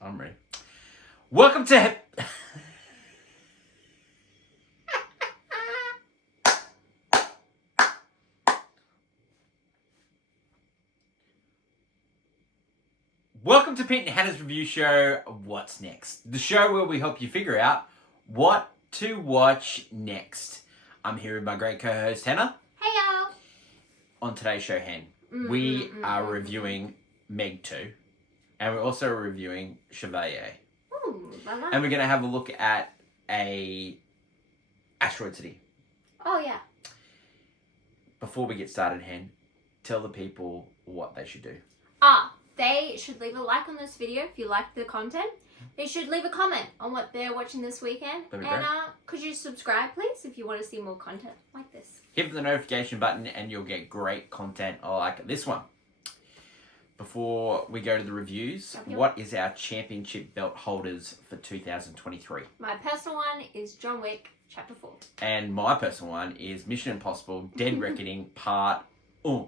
I'm ready. Welcome to... Welcome to Pete and Hannah's review show, What's Next? The show where we help you figure out what to watch next. I'm here with my great co-host, Hannah. Hey, y'all. On today's show, Hen, we are reviewing Meg 2. And we're also reviewing Chevalier. Ooh, And we're going to have a look at Asteroid City. Oh, yeah. Before we get started, Hen, tell the people what they should do. They should leave a like on this video if you like the content. They should leave a comment on what they're watching this weekend. That'd be and great. Could you subscribe, please, if you want to see more content like this? Hit the notification button and you'll get great content like this one. Before we go to the reviews, what is our championship belt holders for 2023? My personal one is John Wick, Chapter 4. And my personal one is Mission Impossible Dead Reckoning Part 1.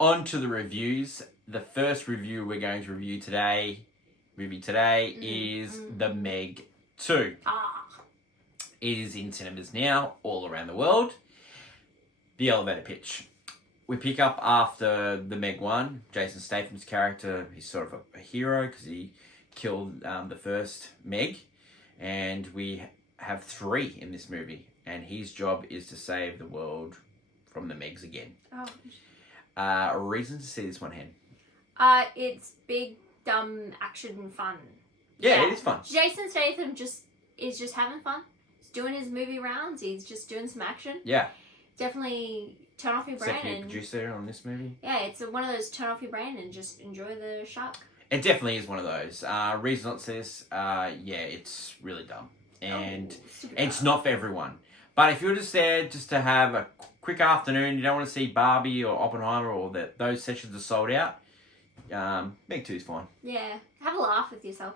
On to the reviews. The first review we're going to review today is The Meg 2. It is in cinemas now, all around the world. The elevator pitch. We pick up after The Meg 1. Jason Statham's character, he's sort of a hero because he killed the first Meg. And we have 3 in this movie. And his job is to save the world from the Megs again. A reason to see this one, Hen? It's big, dumb, action fun. Yeah, it is fun. Jason Statham is just having fun. He's doing his movie rounds. He's just doing some action. Yeah. Definitely turn off your brain. Executive producer on this movie. Yeah, it's one of those turn off your brain and just enjoy the shark. It definitely is one of those. Reason not to see this, it's really dumb. And it's not for everyone. But if you're just there just to have a quick afternoon, you don't want to see Barbie or Oppenheimer or those sessions are sold out, Meg 2 is fine. Yeah, have a laugh with yourself.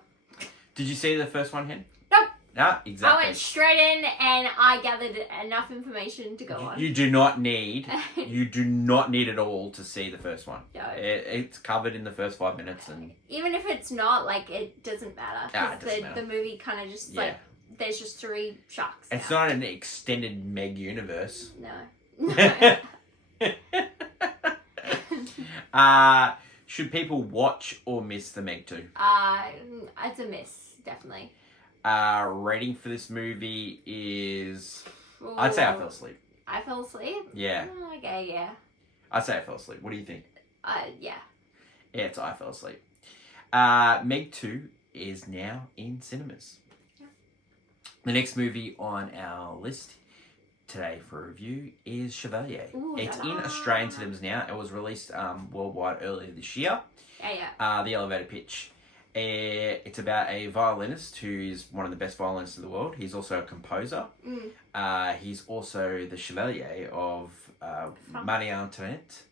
Did you see the first one, Hen? Nope. No, exactly. I went straight in and I gathered enough information to go on. You do not need it all to see the first one. No. It's covered in the first 5 minutes. And even if it's not, like, it doesn't matter. It doesn't matter. The movie kind of just, like, there's just 3 sharks. It's not an extended Meg universe. No. Should people watch or miss the Meg 2? It's a miss, definitely. Rating for this movie is... Ooh. I'd say I fell asleep. I fell asleep? Yeah. Okay, yeah. I'd say I fell asleep. What do you think? Yeah. Yeah, I fell asleep. Meg 2 is now in cinemas. Yeah. The next movie on our list today for review is Chevalier. Ooh, it's in Australian cinemas now. It was released worldwide earlier this year. Yeah. The elevator pitch. It's about a violinist who is one of the best violinists in the world. He's also a composer. He's also the Chevalier of Marie Antoinette,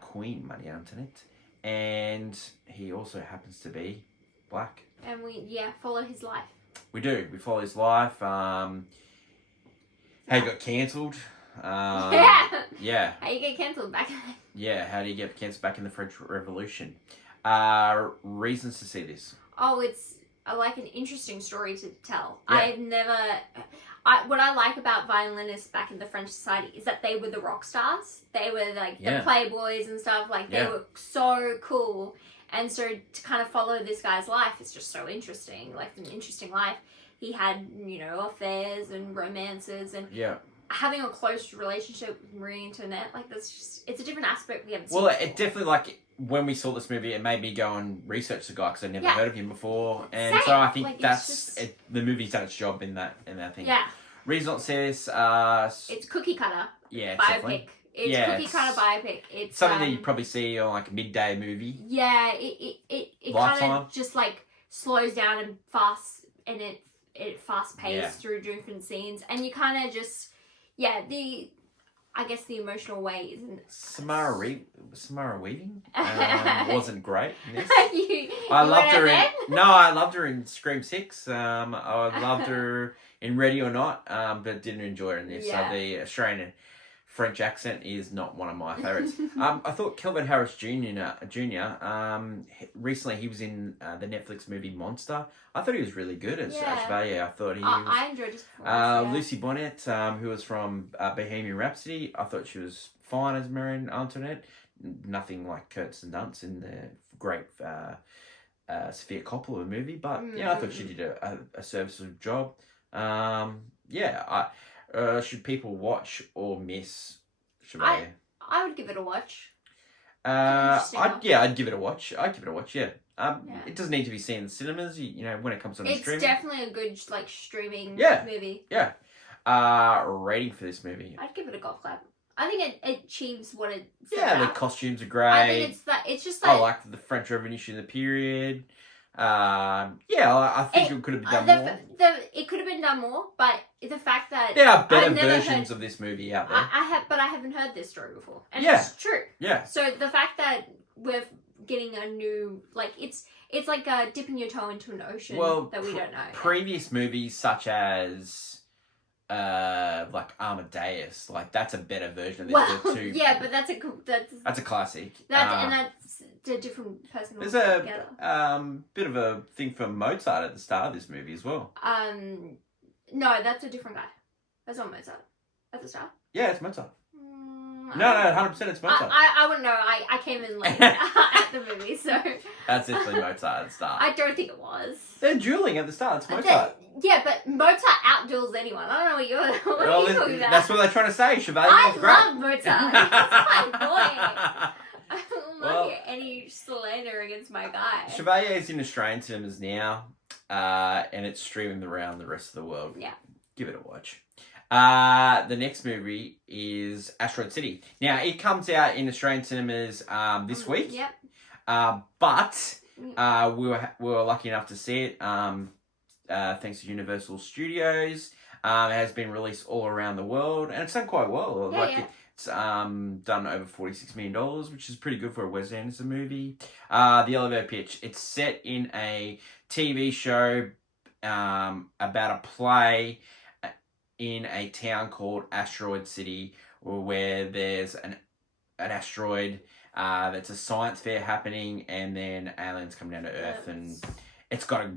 Queen Marie Antoinette, and he also happens to be black. And we follow his life. We do. We follow his life. How he got cancelled. Yeah. How you get cancelled back then? Yeah, how do you get cancelled back in the French Revolution? Reasons to see this. Oh, it's like an interesting story to tell. Yeah. What I like about violinists back in the French society is that they were the rock stars. They were like the playboys and stuff. Like they were so cool. And so to kind of follow this guy's life is just so interesting. Like an interesting life. He had, affairs and romances and having a close relationship with Marie Antoinette. Like it's a different aspect we haven't seen. Well, before. it definitely when we saw this movie, it made me go and research the guy because I'd never heard of him before, and so I think the movie's done its job in that thing. Yeah. Reason not to see this. It's cookie cutter. Yeah, biopic. Definitely. It's cookie cutter biopic. It's something that you probably see on like a midday movie. Yeah, it kind of just like slows down and it fast paced through different scenes, and you kind of just I guess the emotional way isn't. Samara Weaving wasn't great in this. I loved her in Scream 6. I loved her in Ready or Not, but didn't enjoy her in this. So the Australian French accent is not one of my favourites. I thought Kelvin Harris Jr. Recently he was in the Netflix movie Monster. I thought he was really good as Chevalier. I thought he was... I enjoyed his performance. Lucy Bonet, who was from Bohemian Rhapsody, I thought she was fine as Marie Antoinette. Nothing like Kirsten Dunst in the great Sofia Coppola movie, but I thought she did a serviceable job. Should people watch or miss Chevalier? I would give it a watch. I'd give it a watch. Yeah. It doesn't need to be seen in the cinemas. When it comes on streaming, it's definitely a good streaming movie. Yeah. Rating for this movie, I'd give it a golf clap. I think it achieves what it. The costumes are great. I think it's just like I like the French Revolution of the period. I think it could have been done more. It could have been done more, but the fact that there are better versions of this movie out there. I haven't heard this story before, and it's true. Yeah. So the fact that we're getting a new, it's like dipping your toe into an ocean that we don't know. Previous movies such as Amadeus, that's a better version of this. But that's a classic. That's a different person. There's a bit of a thing for Mozart at the start of this movie as well. No, that's a different guy. That's not Mozart at the start. Yeah, it's Mozart. No, 100% it's Mozart. I wouldn't know. I came in late at the movie, so that's definitely Mozart at the start. I don't think it was. They're dueling at the start. It's Mozart. But Mozart outduels anyone. I don't know what you're talking about. That's what they're trying to say. Chevalier is great. I love Mozart. That's my boy. I will not hear any slander against my guy. Chevalier is in Australian cinemas now, and it's streaming around the rest of the world. Yeah. Give it a watch. The next movie is Asteroid City. Now, it comes out in Australian cinemas this week. Yep. But we were lucky enough to see it thanks to Universal Studios. It has been released all around the world, and it's done quite well. It's done over $46 million, which is pretty good for a Wes Anderson movie. The elevator pitch. It's set in a TV show about a play in a town called Asteroid City, where there's an asteroid that's a science fair happening, and then aliens come down to Earth, and it's got a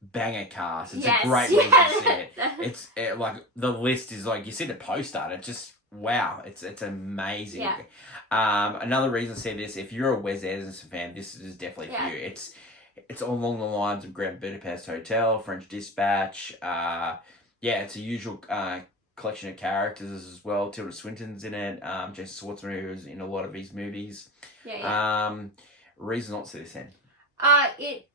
banger cast. It's a great movie to see it. It's the list is you see the poster, and it's just wow, it's amazing. Another reason to see this, if you're a Wes Anderson fan, this is definitely for you. It's along the lines of Grand Budapest Hotel, French Dispatch. It's a usual collection of characters as well. Tilda Swinton's in it. Jason Schwartzman, who's in a lot of these movies. Reason not to see this then?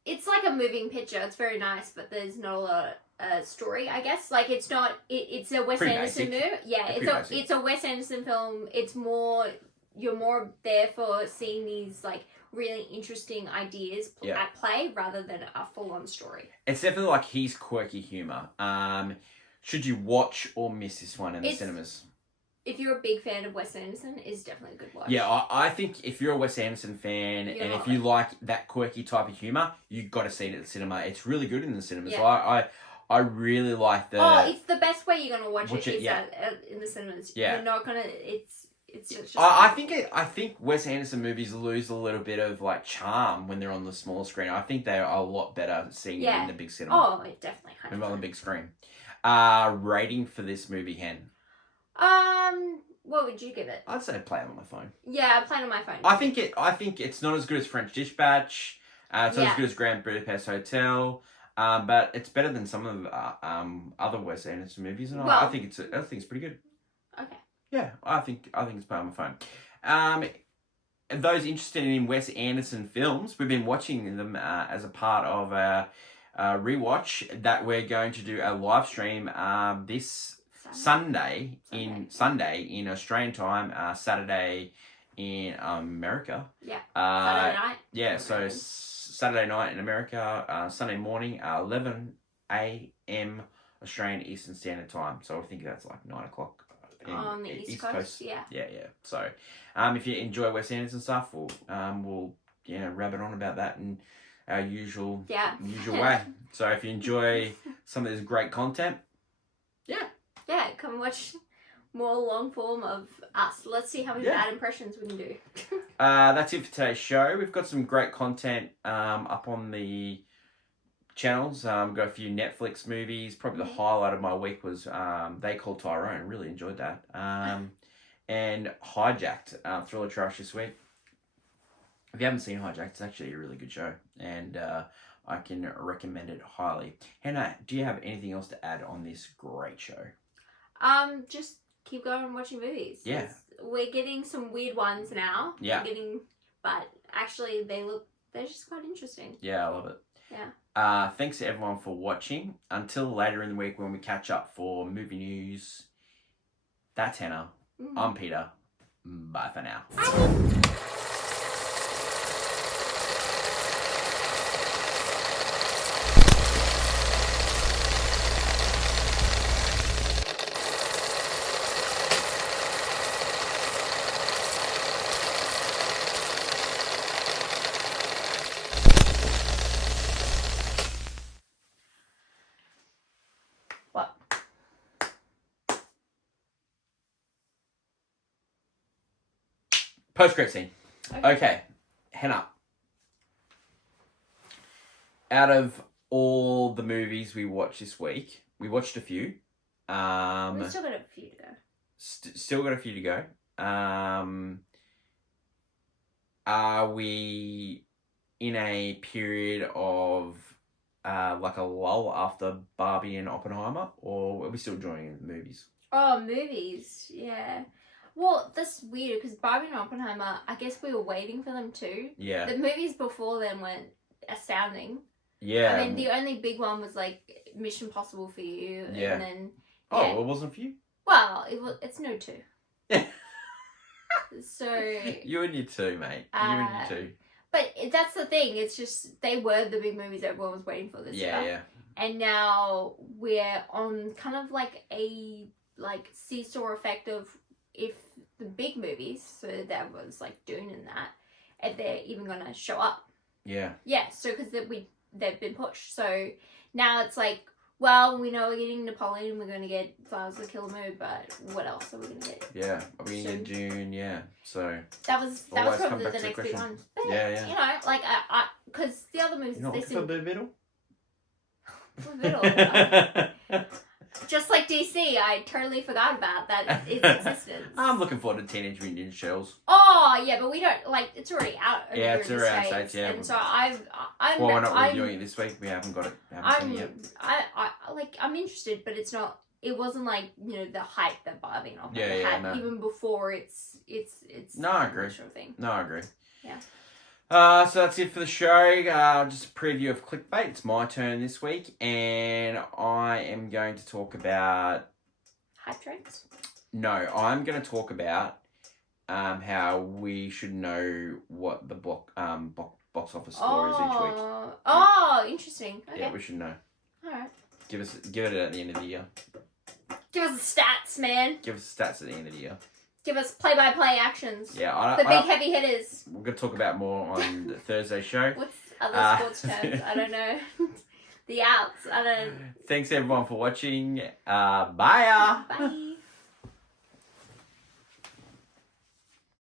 It's like a moving picture. It's very nice, but there's not a lot of story, I guess. It's not. It's a Wes Anderson movie. Yeah, it's a Wes Anderson film. It's more. You're more there for seeing these really interesting ideas at play rather than a full-on story. It's definitely his quirky humor. Should you watch or miss this one in the cinemas? If you're a big fan of Wes Anderson, it's definitely a good watch. Yeah, I think if you're a Wes Anderson fan if you like that quirky type of humor, you've got to see it at the cinema. It's really good in the cinemas. Yeah. I really like the... Oh, it's the best way you're going to watch it in the cinemas. Yeah. You're not going to... It's just I think Wes Anderson movies lose a little bit of charm when they're on the small screen. I think they are a lot better seeing it in the big cinema. Oh, definitely. On the big screen. Rating for this movie, Hen? What would you give it? I'd say play it on my phone. Yeah, play it on my phone. I think it's not as good as French Dispatch. It's not as good as Grand Budapest Hotel. But it's better than some of the other Wes Anderson movies, and I think it's pretty good. Okay. Yeah, I think it's playing on my phone. Those interested in Wes Anderson films, we've been watching them as a part of a rewatch that we're going to do a live stream this Sunday in Australian time, Saturday in America. Yeah. Saturday night. Yeah, so Saturday night in America, Sunday morning, 11 a.m. Australian Eastern Standard Time. So I think that's 9 o'clock. On the East Coast. Yeah. So, if you enjoy Wes Anderson stuff, we'll rabbit on about that in our usual way. So, if you enjoy some of this great content, come watch more long form of us. Let's see how many bad impressions we can do. That's it for today's show. We've got some great content up on the channels. Got a few Netflix movies. Probably the highlight of my week was They Called Tyrone. Really enjoyed that. And Hijacked, Thriller Trash this week. If you haven't seen Hijacked, it's actually a really good show, and I can recommend it highly. Hannah, do you have anything else to add on this great show? Just keep going and watching movies. Yeah. We're getting some weird ones now. Yeah. But actually they're just quite interesting. Yeah, I love it. Yeah. Thanks to everyone for watching. Until later in the week when we catch up for movie news. That's Hannah. I'm Peter. Bye for now. What? Post-credit scene. Okay. Hannah. Out of all the movies we watched this week, we watched a few. We've still got a few to go. Still got a few to go. Are we in a period of like a lull after Barbie and Oppenheimer, or are we still enjoying the movies? Oh, movies, yeah. Well, that's weird because Barbie and Oppenheimer, I guess we were waiting for them too. Yeah. The movies before them weren't astounding. Yeah. I mean, the only big one was like Mission Impossible for you, Yeah. and then Oh, it wasn't for you? well, it's no two. Yeah. So You and you too, mate. You and you too. But that's the thing. It's just they were the big movies everyone was waiting for this year. Yeah. And now we're on kind of like a seesaw effect of if the big movies, so that was like Dune and that, if they're even gonna show up. Yeah. Yeah. So because they've been pushed. So now it's like, well, we know we're getting Napoleon, we're gonna get Flowers of the Killer Moon, but what else are we gonna get? Yeah. Are we in June? Yeah. So that was probably the next big one. But, yeah. You know, like I because the other movies You're not looking for the middle? Just like DC, I totally forgot about that its existence. I'm looking forward to Teenage Mutant Ninja Turtles. Oh yeah, but we don't it's already out. Yeah, it's already out States. Yeah, and so we're not reviewing it this week. We haven't got it. Haven't seen it yet. I'm interested, but it's not. It wasn't like the hype that Barbie and Oppenheimer had even before it's. No, I agree. Sort of thing. No, I agree. Yeah. So that's it for the show. Just a preview of Clickbait. It's my turn this week, and I am going to talk about hype trains. No, I'm going to talk about how we should know what the box office score is each week. Oh, interesting. Okay. Yeah, we should know. All right. Give it at the end of the year. Give us the stats, man. Give us the stats at the end of the year. Give us play-by-play actions. Yeah, the big heavy hitters. We're going to talk about more on the Thursday show. What's other sports terms? I don't know. The outs. I don't. Thanks everyone for watching. Bye. Bye.